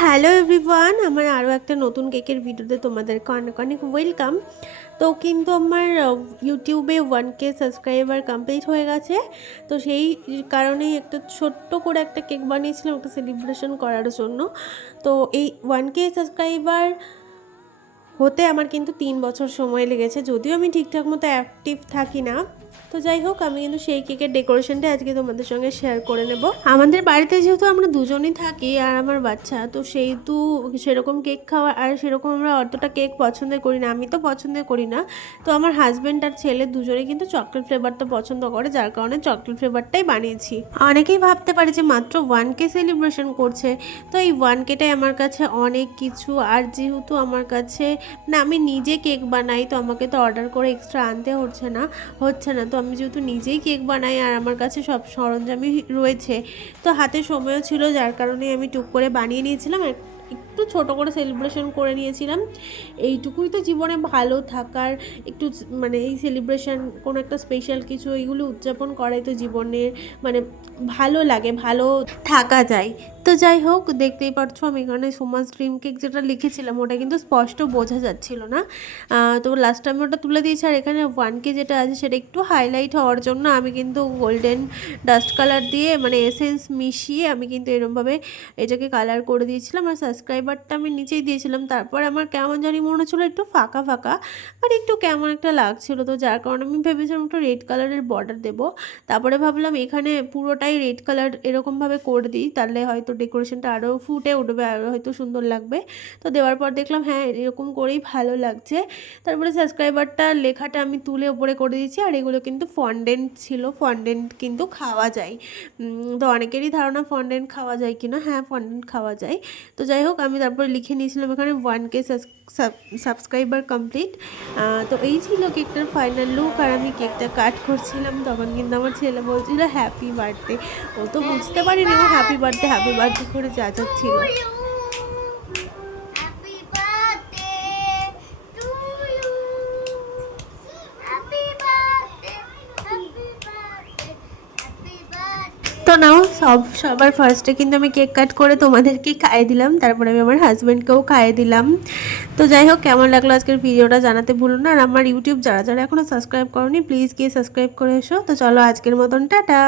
Hello everyone, আমার আরও একটা নতুন কেকের ভিডিওতে তোমাদেরকে অনেক অনেক ওয়েলকাম। তো কিন্তু আমার ইউটিউবে 1K সাবস্ক্রাইবার কমপ্লিট হয়ে গেছে। তো সেই কারণেই একটা ছোট্ট করে একটা কেক বানিয়েছিলাম একটা সেলিব্রেশন করার জন্য। তো এই 1K সাবস্ক্রাইবার হতে আমার কিন্তু 3 বছর সময় লেগেছে, যদিও আমি ঠিকঠাক মতো অ্যাক্টিভ থাকি না। তো যাই হোক, আমি কিন্তু সেই কেকের ডেকোরেশনটা আজকে তোমাদের সঙ্গে শেয়ার করে নেব। আমাদের বাড়িতে যেহেতু আমরা দুজনেই থাকি আর আমার বাচ্চা, তো সেহেতু সেরকম কেক খাওয়া আর সেরকম আমরা অতটা কেক পছন্দ করি না, আমি তো পছন্দ করি না। তো আমার হাজব্যান্ড আর ছেলে দুজনেই কিন্তু চকলেট ফ্লেভারটা পছন্দ করে, যার কারণে চকলেট ফ্লেভারটাই বানিয়েছি। অনেকেই ভাবতে পারে যে মাত্র 1K সেলিব্রেশন করছে, তো এই 1Kটাই আমার কাছে অনেক কিছু। আর যেহেতু আমার কাছে না, আমি নিজে কেক বানাই, তো আমাকে তো অর্ডার করে এক্সট্রা আনতে হচ্ছে না। তো আমি যেহেতু নিজেই কেক বানাই আর আমার কাছে সব সরঞ্জামই রয়েছে, তো হাতে সময়ও ছিল, যার কারণে আমি টুক করে বানিয়ে নিয়েছিলাম, একটু ছোট করে সেলিব্রেশন করে নিয়েছিলাম। এইটুকুই তো জীবনে ভালো থাকার একটু মানে এই সেলিব্রেশন, কোনো একটা স্পেশাল কিছু, এইগুলো উদযাপন করাই তো জীবনের মানে ভালো লাগে, ভালো থাকা যায়। তো যাই হোক, দেখতেই পাচ্ছ আমি এখানে সোমাস ড্রিম কেক যেটা লিখেছিলাম ওটা কিন্তু স্পষ্ট বোঝা যাচ্ছিল না। তো লাস্ট টাইম ওটা তুলে দিয়েছি। আর এখানে 1K যেটা আছে সেটা একটু হাইলাইট হওয়ার জন্য আমি কিন্তু গোল্ডেন ডাস্ট কালার দিয়ে মানে এসেন্স মিশিয়ে আমি কিন্তু এরমভাবে এটাকে কালার করে দিয়েছিলাম। আর সাবস্ক্রাইবারটা আমি নিচেই দিয়েছিলাম। তারপর আমার কেমন জানি মনে হচ্ছিলো একটু ফাঁকা ফাঁকা, আর একটু কেমন একটা লাগছিলো, তো যার কারণে আমি ভেবেছিলাম একটু রেড কালারের বর্ডার দেবো। তারপরে ভাবলাম এখানে পুরোটাই রেড কালার এরকমভাবে করে দিই, তাহলে হয়তো ডেকোরেশনটা আরও ফুটে উঠবে, আরও হয়তো সুন্দর লাগবে। তো দেওয়ার পর দেখলাম হ্যাঁ, এরকম করেই ভালো লাগছে। তারপরে সাবস্ক্রাইবারটা লেখাটা আমি তুলে ওপরে করে দিয়েছি। আর এগুলো কিন্তু ফন্ডেন্ট ছিল, ফন্ডেন্ট কিন্তু খাওয়া যায়। তো অনেকেরই ধারণা ফন্ডেন্ট খাওয়া যায় কিনা, হ্যাঁ ফন্ডেন্ট খাওয়া যায়। তো যাই হোক, আমি তারপরে লিখে নিয়েছিলাম এখানে 1K সাবস্ক্রাইবার কমপ্লিট। তো এই ছিল কেকটার ফাইনাল লুক। আর আমি কেকটা কাট করছিলাম, তখন কিন্তু আমার ছেলে বলছিল হ্যাপি বার্থডে। ও তো বুঝতে পারিনি ও হ্যাপি বার্থডে করে যাচ্ছিল। তো নাও, সবার ফার্স্টে কিন্তু আমি কেক কাট করে তোমাদেরকেই খাইয়ে দিলাম, তারপরে আমি আমার হাজব্যান্ডকেও খাইয়ে দিলাম। তো যাই হোক, কেমন লাগলো আজকের ভিডিওটা জানাতে ভুলো না। আর আমার ইউটিউব যারা যারা এখনও সাবস্ক্রাইব করোনি, প্লিজ গিয়ে সাবস্ক্রাইব করে এসো। তো চলো, আজকের মতন টাটা।